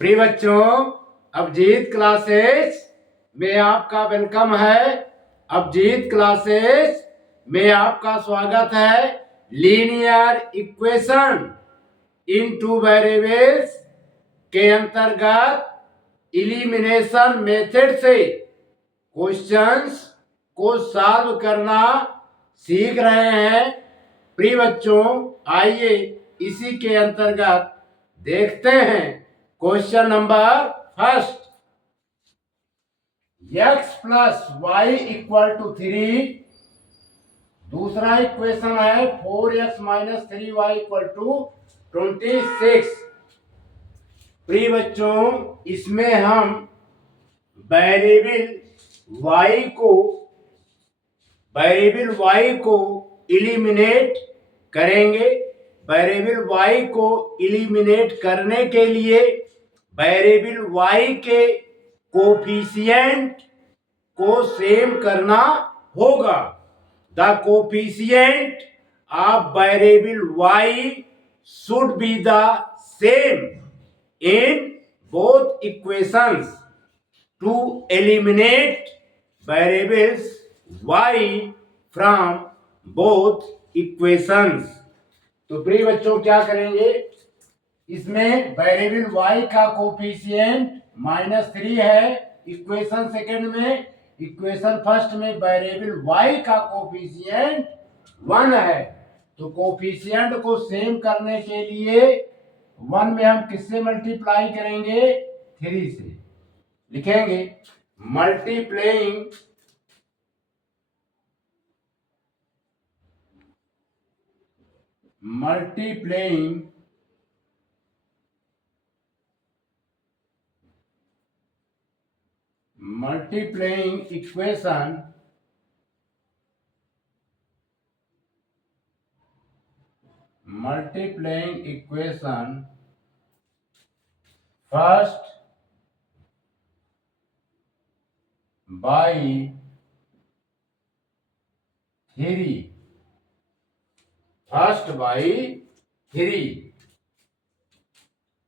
प्रिय बच्चों, अभिजीत क्लासेस में आपका वेलकम है। अभिजीत क्लासेस में आपका स्वागत है। Linear equation in two variables के अंतर्गत इलिमिनेशन मेथड से क्वेश्चंस को सॉल्व करना सीख रहे हैं। प्रिय बच्चों, आइए इसी के अंतर्गत देखते हैं question number first. x plus Y equal to 3। दूसरा इक्वेशन है 4x minus 3y equal to 26। प्रिय बच्चों, इसमें हम वेरिएबल y को इलिमिनेट करेंगे। वेरिएबल y को इलिमिनेट करने के लिए वेरिएबल y के कोफिशिएंट को सेम करना होगा। The coefficient of variable y should be the same in both equations to eliminate variables y from both equations. तो प्रिय बच्चों, क्या करेंगे, इसमें वेरिएबल y का कोफिशिएंट -3 है इक्वेशन सेकंड में। इक्वेशन फर्स्ट में वेरिएबल y का कोफिशिएंट 1 है। तो कोफिशिएंट को सेम करने के लिए 1 में हम किससे मल्टीप्लाई करेंगे? 3 से। लिखेंगे multiplying equation first by 3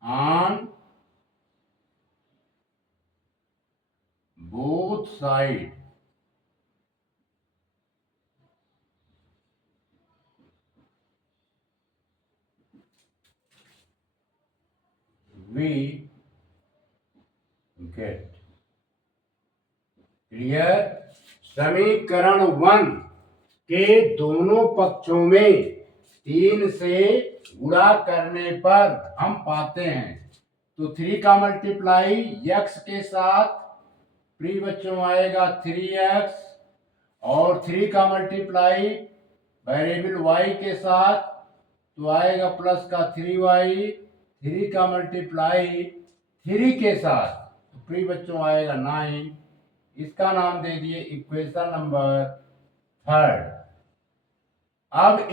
on both sides we get clear. समीकरण 1 के दोनों पक्षों में 3 से गुणा करने पर हम पाते हैं। तो 3 का मल्टीप्लाई x के साथ प्रिय बच्चों आएगा 3x, और 3 का मल्टीप्लाई वेरिएबल y के साथ तो आएगा प्लस का 3y। 3 का मल्टीप्लाई 3 के साथ तो प्रिय बच्चों आएगा 9। इसका नाम दे दिए इक्वेशन नंबर थर्ड। अब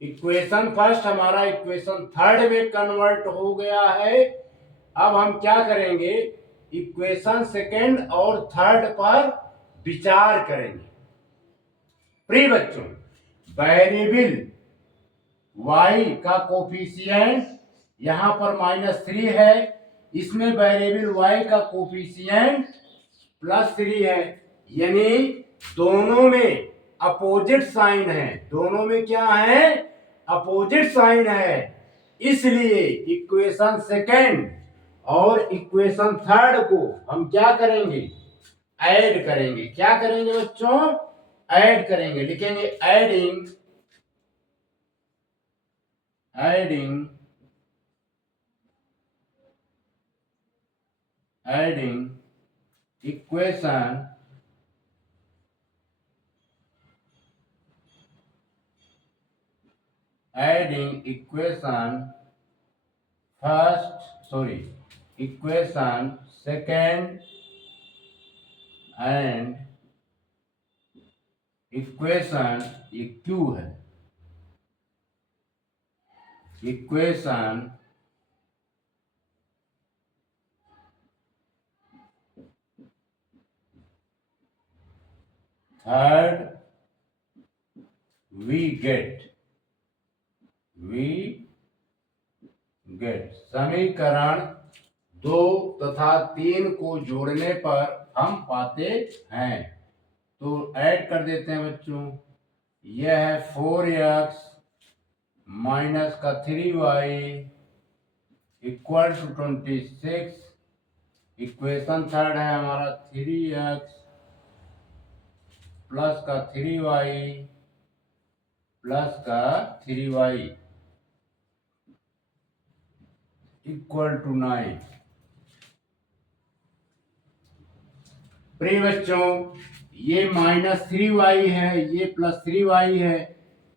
इक्वेशन फर्स्ट हमारा इक्वेशन थर्ड में कन्वर्ट हो गया है। अब हम क्या करेंगे, इक्वेशन सेकंड और थर्ड पर विचार करेंगे। प्रिय बच्चों, वेरिएबल y का कोफिशिएंट यहां पर -3 है, इसमें वेरिएबल y का कोफिशिएंट +3 है, यानी दोनों में अपोजिट साइन है। दोनों में क्या है? अपोजिट साइन है। इसलिए इक्वेशन सेकंड और इक्वेशन थर्ड को हम क्या करेंगे? ऐड करेंगे। क्या करेंगे बच्चों? ऐड करेंगे। लिखेंगे adding equation equation second and equation, ये क्यू है, इक्वेशन थर्ड we गेट। समीकरण 2 तथा 3 को जोड़ने पर हम पाते हैं, तो ऐड कर देते हैं बच्चों। यह है 4x माइनस का 3y equal to 26। Equation third है हमारा 3x प्लस का 3y प्लस का 3y इक्वल टू 9। प्रिय बच्चों, ये -3y है, ये +3y है,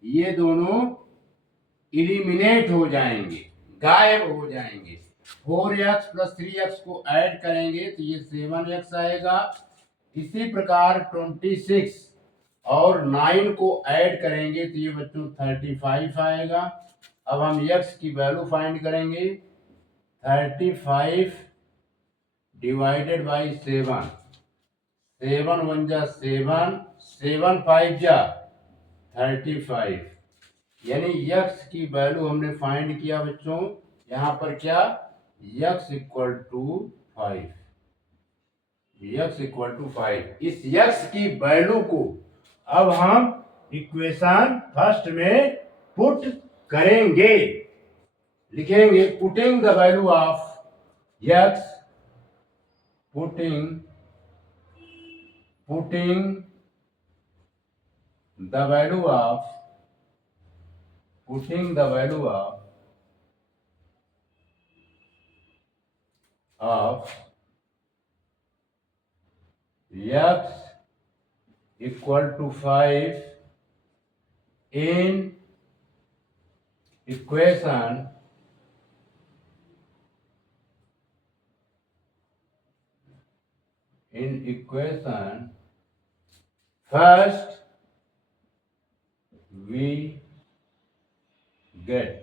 ये दोनों इलिमिनेट हो जाएंगे, गायब हो जाएंगे। 4x + 3x को ऐड करेंगे तो ये 7x आएगा। इसी प्रकार 26 और 9 को ऐड करेंगे तो ये बच्चों 35 आएगा। अब हम x की वैल्यू फाइंड करेंगे। 35 डिवाइडेड बाई 7, 7 1 जा 7, 7 5 जा 35, यानी x की वैल्यू हमने फाइंड किया बच्चों। यहाँ पर क्या, x equal to 5, x equal to 5। इस x की वैल्यू को अब हम इक्वेशन फर्स्ट में पुट करेंगे। लिखेंगे putting the value of x, putting the value of x equal to 5 in equation first we get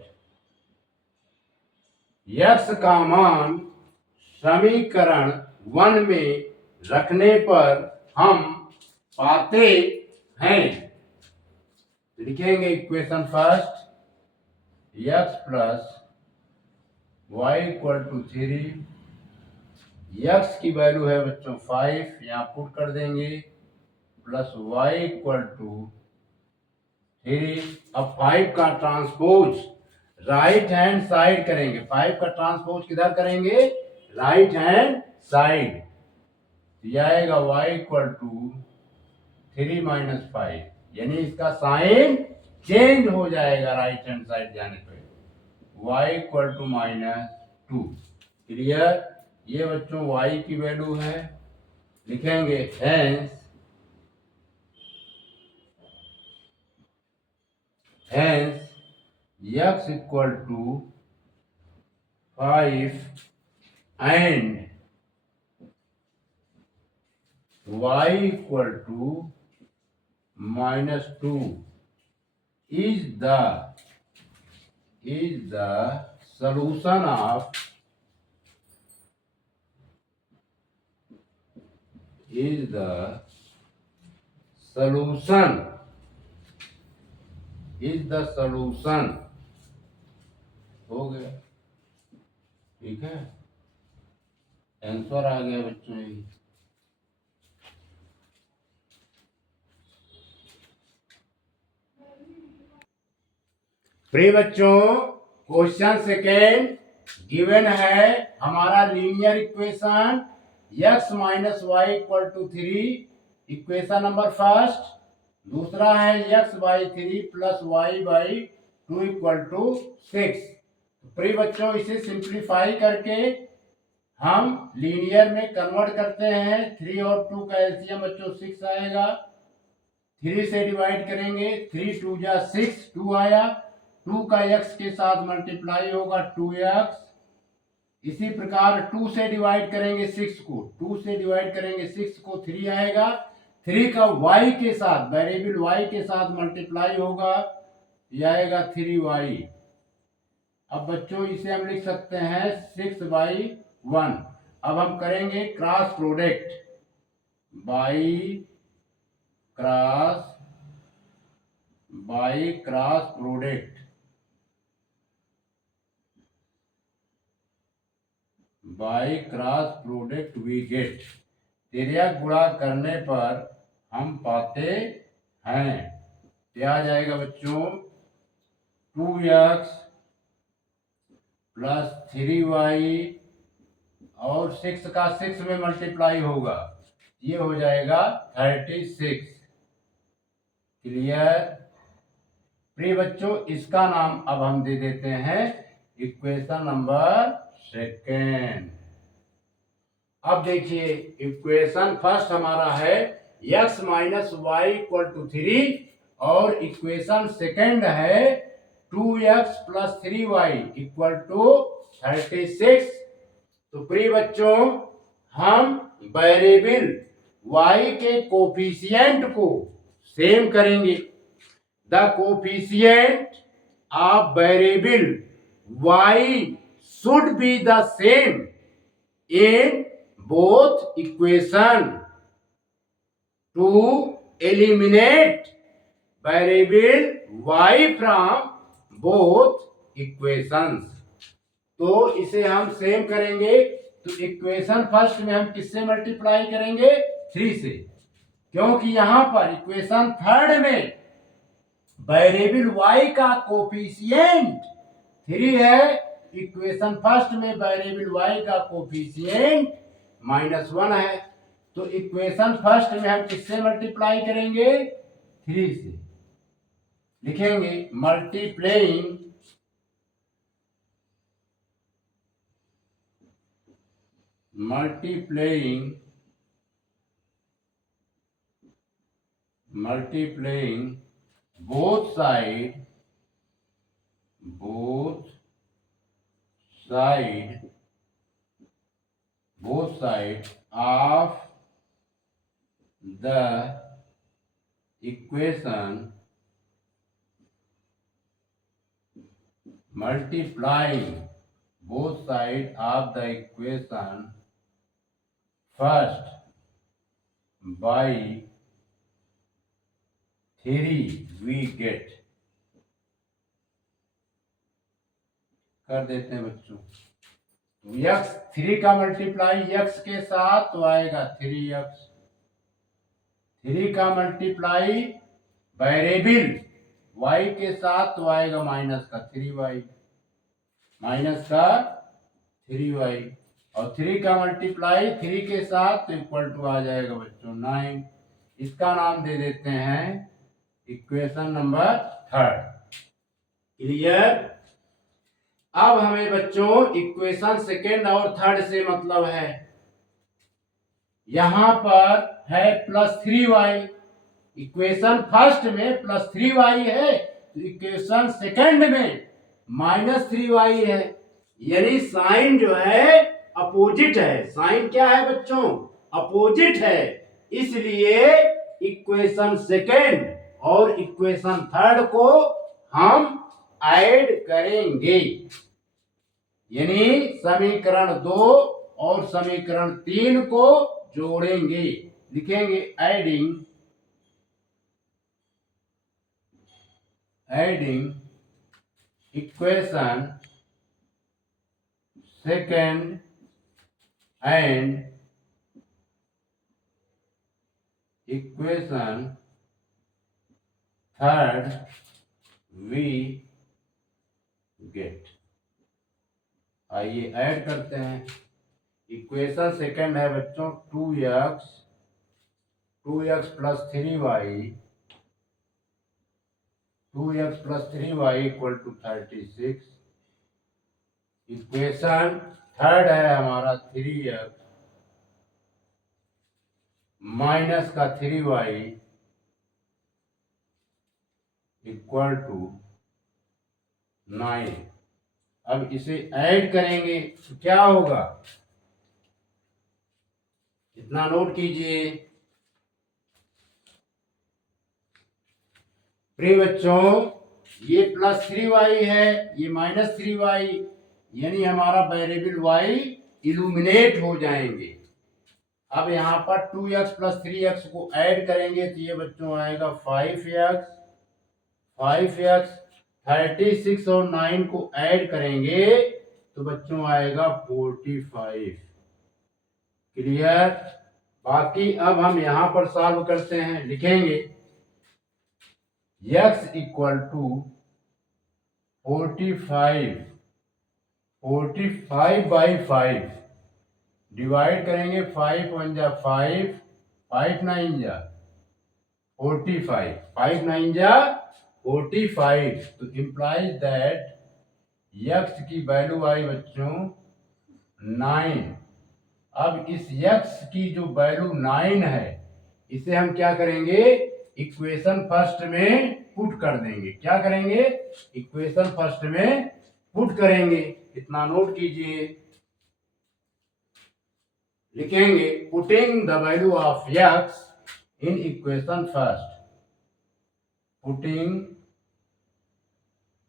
x का मान समीकरण 1 में रखने पर हम पाते हैं। लिखेंगे equation first, x plus y equal to 3। x की वैल्यू है बच्चों 5, यहाँ पुट कर देंगे, प्लस y इक्वल टू 3। अब 5 का ट्रांसपोज राइट हैंड साइड करेंगे। 5 का ट्रांसपोज किधर करेंगे, राइट हैंड साइड। यह आएगा y इक्वल टू 3 माइनस 5, यानी इसका साइन चेंज हो जाएगा राइट हैंड साइड जाने पे, y इक्वल टू -2। क्लियर। ये बच्चों y की वैल्यू है। लिखेंगे hence x equal to 5 and y equal to -2 is the solution of हो गया। ठीक है, आंसर आ गया बच्चों। ये प्रिय बच्चों, क्वेश्चन सेकेंड गिवन है हमारा linear equation x minus y equal to 3, equation number first. दूसरा है x by 3 plus y by 2 equal to 6। प्रिय बच्चों, इसे सिंप्लीफाई करके हम लीनियर में कन्वर्ट करते हैं। 3 और 2 का एलसीएम बच्चों 6 आएगा। 3 से डिवाइड करेंगे, 3 2 जा 6, 2 आया। 2 का x के साथ मल्टीप्लाई होगा 2x। इसी प्रकार 2 से डिवाइड करेंगे 6 को, 2 से डिवाइड करेंगे 6 को, 3 आएगा। 3 का y के साथ, वेरिएबल y के साथ मल्टीप्लाई होगा, ये आएगा 3y। अब बच्चों इसे हम लिख सकते हैं 6/1। अब हम करेंगे cross product, by cross product. By cross product we get, तिर्यक गुणा करने पर हम पाते हैं। क्या आ जाएगा बच्चों? 2x प्लस 3y और 6 का 6 में मल्टीप्लाई होगा, ये हो जाएगा 36। क्लियर? प्रिय बच्चों, इसका नाम अब हम दे देते हैं इक्वेशन नंबर सेकेंड। अब देखिए, इक्वेशन फर्स्ट हमारा है x minus y equal to 3 और इक्वेशन सेकेंड है 2x plus 3y equal to 36। तो प्रिय बच्चों, हम वेरिएबल y के कोफिशिएंट को सेम करेंगे। The coefficient of variable y should be the same in both equation to eliminate variable y from both equations। तो इसे हम सेम करेंगे, तो इक्वेशन फर्स्ट में हम किससे मल्टीप्लाई करेंगे? 3 से, क्योंकि यहां पर इक्वेशन थर्ड में वेरिएबल y का कोफिशिएंट 3 है, इक्वेशन फर्स्ट में वेरिएबल y का कोफिशिएंट -1 है। तो इक्वेशन फर्स्ट में हम किससे मल्टीप्लाई करेंगे? 3 से। लिखेंगे multiplying both side of the equation, multiplying both sides of the equation first by 3 we get। कर देते हैं बच्चों। तो x 3 का मल्टीप्लाई x के साथ तो आएगा 3x, 3 का मल्टीप्लाई वेरिएबल y के साथ तो आएगा माइनस का 3y, और 3 का मल्टीप्लाई 3 के साथ तो इक्वल टू आ जाएगा बच्चों 9। इसका नाम दे देते हैं इक्वेशन नंबर थर्ड। क्लियर? अब हमें बच्चों इक्वेशन सेकेंड और थर्ड से मतलब है। यहां पर है +3y, इक्वेशन फर्स्ट में +3y है, तो इक्वेशन सेकेंड में -3y है, यानी साइन जो है अपोजिट है। साइन क्या है बच्चों? अपोजिट है। इसलिए इक्वेशन सेकेंड और इक्वेशन थर्ड को हम ऐड करेंगे, यानी समीकरण 2 और समीकरण 3 को जोड़ेंगे। लिखेंगे adding equation second and equation third we get. आइए ऐड करते हैं। इक्वेशन सेकेंड है बच्चों 2x plus 3y equal to 36। Equation third है हमारा 3x माइनस का 3y इक्वल टू 9। अब इसे ऐड करेंगे तो क्या होगा? इतना नोट कीजिए प्रिय बच्चों, ये +3y है, ये -3y, यानी हमारा वेरिएबल y इल्यूमिनेट हो जाएंगे। अब यहाँ पर 2x प्लस 3x को ऐड करेंगे तो ये बच्चों आएगा 5x, 36 और 9 को ऐड करेंगे तो बच्चों आएगा 45। क्लियर। बाकी अब हम यहां पर सॉल्व करते हैं, लिखेंगे x equal to 45 by 5 divide करेंगे। 5 1 जा 5, 5 9 जा 45, 5 9 जा 45। तो इम्प्लाइज दैट x की वैल्यू आई बच्चों 9। अब इस x की जो वैल्यू 9 है, इसे हम क्या करेंगे, इक्वेशन फर्स्ट में पुट कर देंगे। क्या करेंगे, इक्वेशन फर्स्ट में पुट करेंगे। इतना नोट कीजिए, लिखेंगे putting the value of x in equation first, putting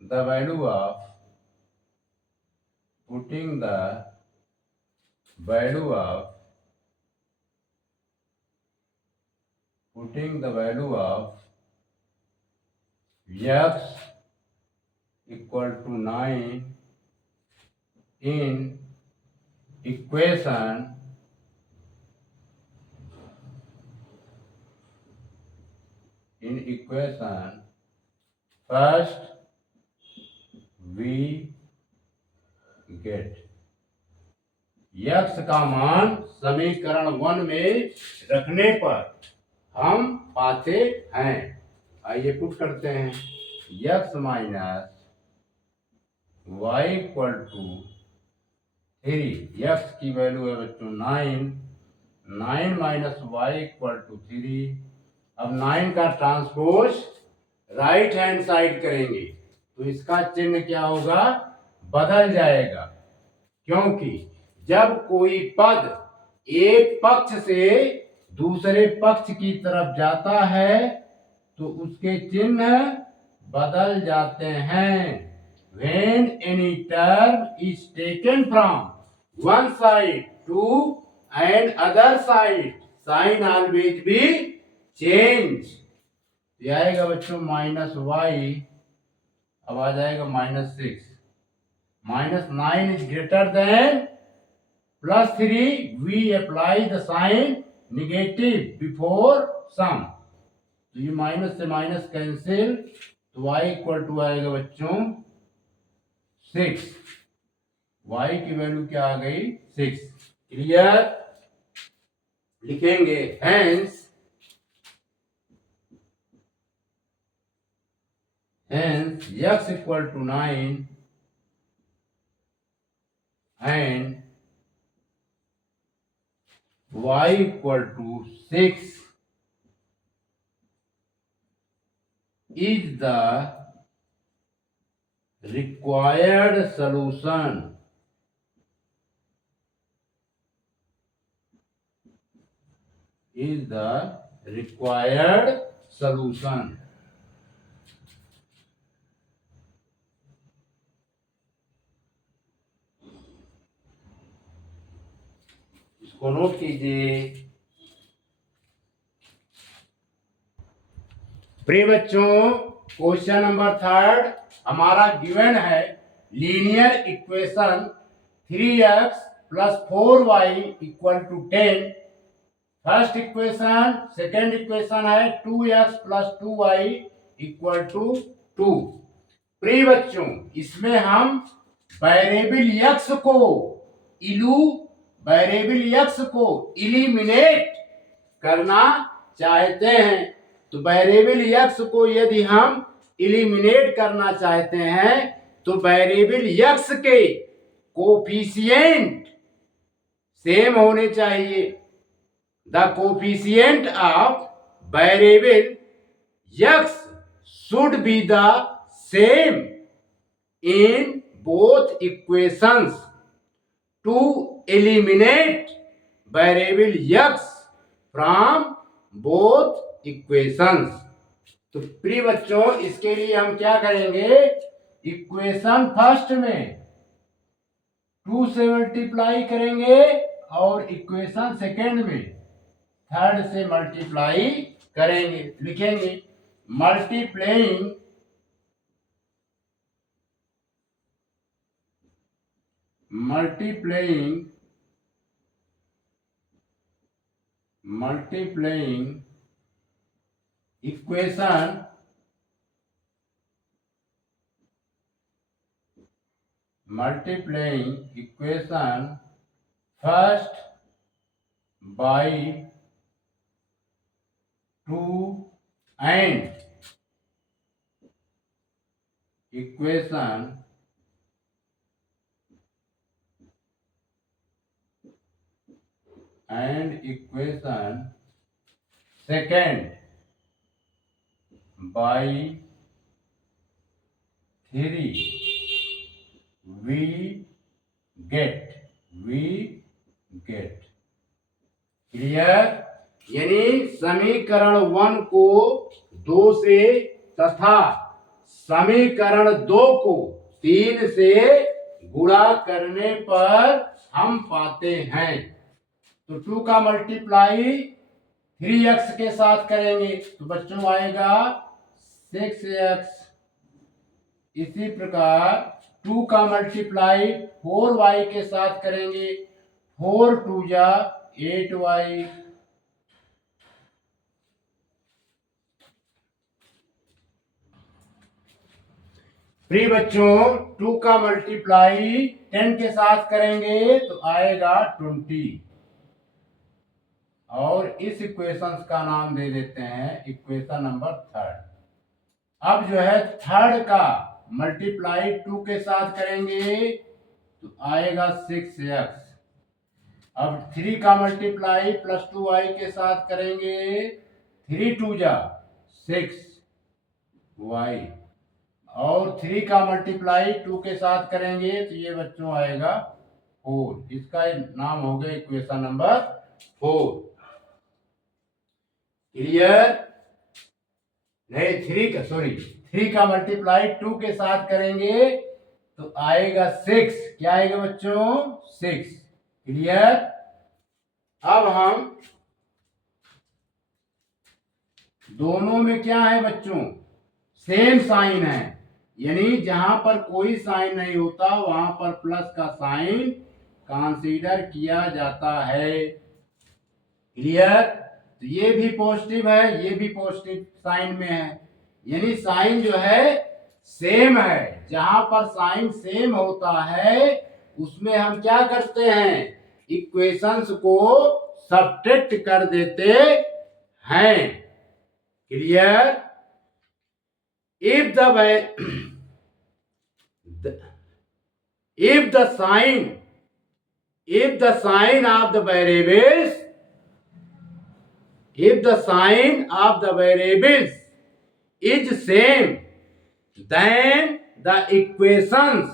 the value of x equal to 9 in equation first we get x का मान समीकरण 1 में रखने पर हम पाते हैं। आइए पुट करते हैं। x minus y equal to 3। x की वैल्यू है बच्चों 9 माइनस y इक्वल टू 3। अब 9 का ट्रांसपोज राइट हैंड साइड करेंगे तो इसका चिन्ह क्या होगा, बदल जाएगा। क्योंकि जब कोई पद एक पक्ष से दूसरे पक्ष की तरफ जाता है तो उसके चिन्ह बदल जाते हैं। When any term is taken from one side to and other side, sign always be change। ये आएगा बच्चों माइनस वाई, अब आ जाएगा -6। -9 is greater than +3, we apply the sign negative before sum। तो ये माइनस से माइनस कैंसिल, तो y equal to आएगा बच्चों 6। y की वैल्यू क्या आ गई, 6। क्लियर। लिखेंगे hence x equal to 9 and y equal to 6 is the required solution इसको नोट कीजिए। प्रिय बच्चों, क्वेश्चन नंबर 3 हमारा गिवन है linear equation 3x + 4y = 10। First equation, second equation है 2x + 2y = 2। प्रिय बच्चों, इसमें हम वेरिएबल x को इलिमिनेट करना चाहते हैं। तो वेरिएबल x को यदि हम इलिमिनेट करना चाहते हैं तो वेरिएबल x के कोफिशिएंट सेम होने चाहिए। The coefficient of variable x should be the same in both equations to eliminate variable x from both equations। तो प्रिय बच्चों, इसके लिए हम क्या करेंगे, इक्वेशन फर्स्ट में 2 से मल्टीप्लाई करेंगे और इक्वेशन सेकेंड में 3 से मल्टीप्लाई करेंगे। लिखेंगे multiplying equation first by 2 and equation second by 3 we get clear. यानी समीकरण 1 को 2 से तथा समीकरण 2 को 3 से गुणा करने पर हम पाते हैं। तो 2 का मल्टीप्लाई 3x के साथ करेंगे तो बच्चों आएगा 6x। इसी प्रकार 2 का मल्टीप्लाई 4y के साथ करेंगे, 4 2 जा 8y। प्रिय बच्चों 2 का मल्टीप्लाई 10 के साथ करेंगे तो आएगा 20। और इस इक्वेशन का नाम दे देते हैं इक्वेशन नंबर 3। अब जो है 3 का मल्टीप्लाई 2 के साथ करेंगे तो आएगा 6x। अब 3 का मल्टीप्लाई प्लस 2y के साथ करेंगे, 3 2 जा 6y। और 3 का मल्टीप्लाई 2 के साथ करेंगे तो ये बच्चों आएगा 4। इसका नाम हो गया इक्वेशन नंबर 4। क्लियर। नहीं 3 का मल्टीप्लाई 2 के साथ करेंगे तो आएगा 6। क्या आएगा बच्चों 6। क्लियर। अब हम दोनों में क्या है बच्चों सेम साइन है, यानी जहां पर कोई साइन नहीं होता वहां पर प्लस का साइन कंसीडर किया जाता है। क्लियर। तो ये भी पॉजिटिव है, ये भी पॉजिटिव साइन में है, यानी साइन जो है सेम है। जहां पर साइन सेम होता है उसमें हम क्या करते हैं इक्वेशंस को सब्ट्रैक्ट कर देते हैं। Clear. if the sign of the variables is same, then the equations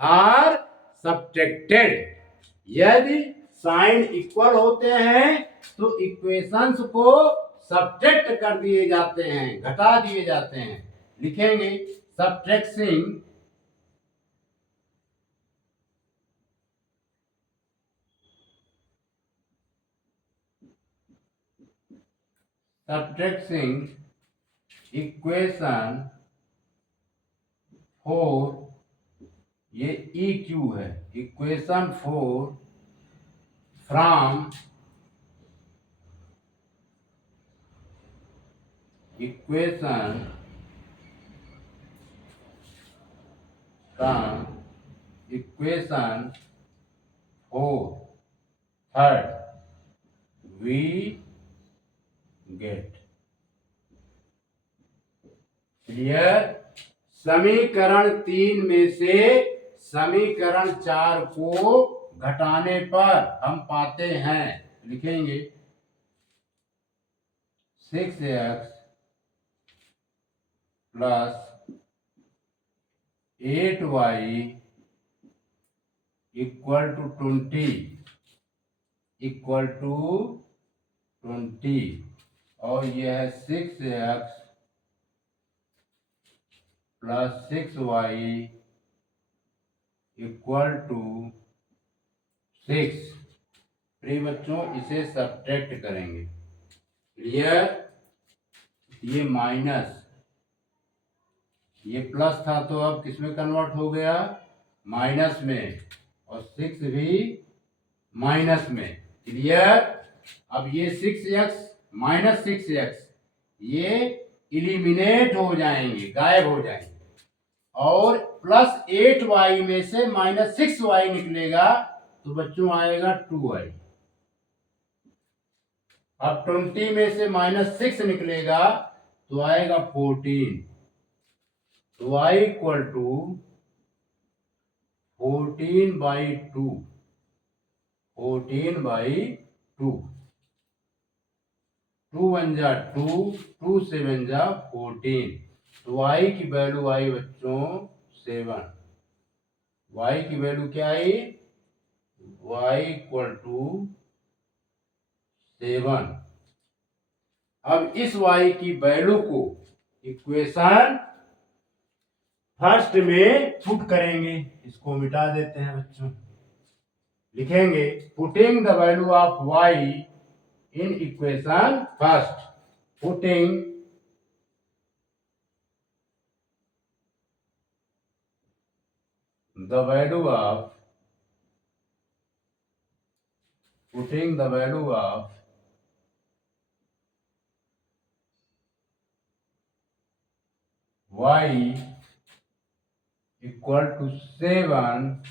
are subtracted। यदि साइन इक्वल होते हैं तो इक्वेशंस को सब्ट्रैक्ट कर दिए जाते हैं, घटा दिए जाते हैं। लिखेंगे सब्ट्रैक्टिंग इक्वेशन 4, ये EQ है, equation 4 from equation 4 third we get. Clear. समीकरण 3 में से समीकरण 4 को घटाने पर हम पाते हैं। लिखेंगे 6x plus 8y equal to 20 और यह है 6x plus 6y equal to 6। प्रिय बच्चों इसे सब्ट्रैक्ट करेंगे। क्लियर। ये माइनस, ये प्लस था तो अब किस में कन्वर्ट हो गया माइनस में। और 6 भी माइनस में। क्लियर। अब ये 6x माइनस 6x ये इलिमिनेट हो जाएंगे, गायब हो जाएंगे, और प्लस 8y में से माइनस 6y निकलेगा तो बच्चों आएगा 2y। अब 20 में से माइनस 6 निकलेगा तो आएगा 14। तो y इक्वल टू 14/2। 14/2। 2 1 जा 2, 2 7 जा 14। तो y की वैल्यू आई बच्चों 7। y की वैल्यू क्या आई? y equal to 7। अब इस y की वैल्यू को इक्वेशन फर्स्ट में पुट करेंगे। इसको मिटा देते हैं बच्चों। लिखेंगे putting the value of y in equation first. Putting the value of y equal to 7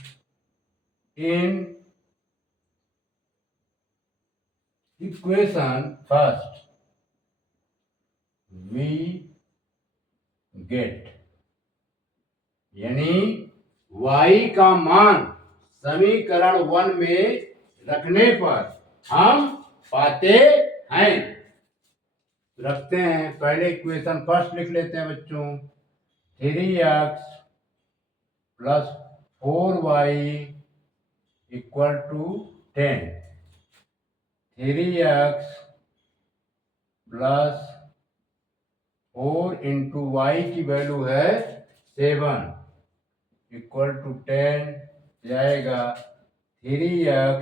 in equation first, we get, यानी y का मान समीकरण 1 में रखने पर हम पाते हैं। रखते हैं। पहले इक्वेशन फर्स्ट लिख लेते हैं बच्चों। 3x plus 4y equal to 10। 3x plus 4 into y की वैल्यू है 7 इक्वल टू 10 जाएगा 3x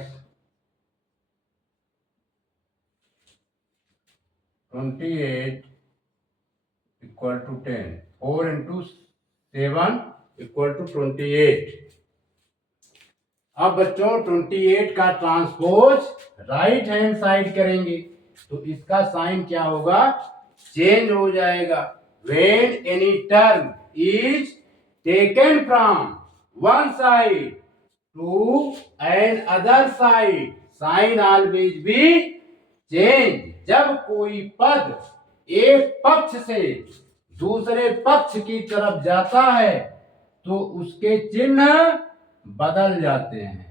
28 equal to 10। 4 into 7 equal to 28। अब बच्चों 28 का ट्रांसपोज राइट हैंड साइड करेंगे तो इसका साइन क्या होगा? चेंज हो जाएगा। When any term is taken from one side to another side, sign always be change। जब कोई पद एक पक्ष से दूसरे पक्ष की तरफ जाता है तो उसके चिन्ह बदल जाते हैं।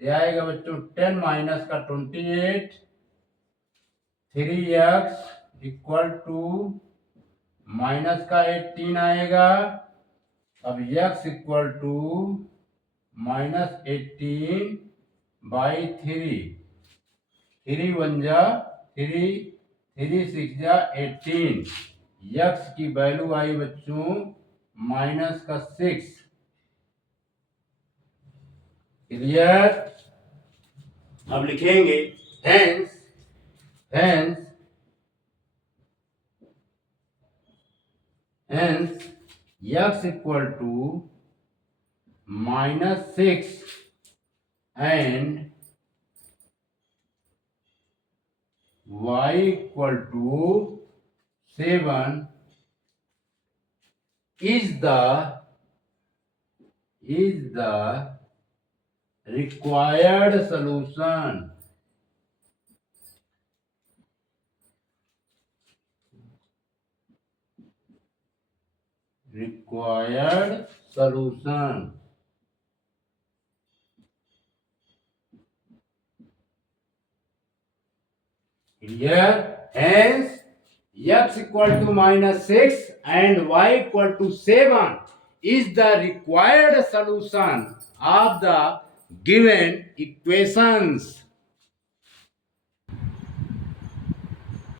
ये आएगा बच्चों 10 माइनस का 28। 3x इक्वल टू माइनस का 18 आएगा। अब x इक्वल टू माइनस 18/3। 3 1 जा 3, 3 6 जा 18। x की वैल्यू आई बच्चों माइनस का 6। क्लियर। अब लिखेंगे hence x equal to -6 and y equal to 7 is the required solution। Required solution। Here hence x equal to -6 and y equal to 7 is the required solution of the given equations।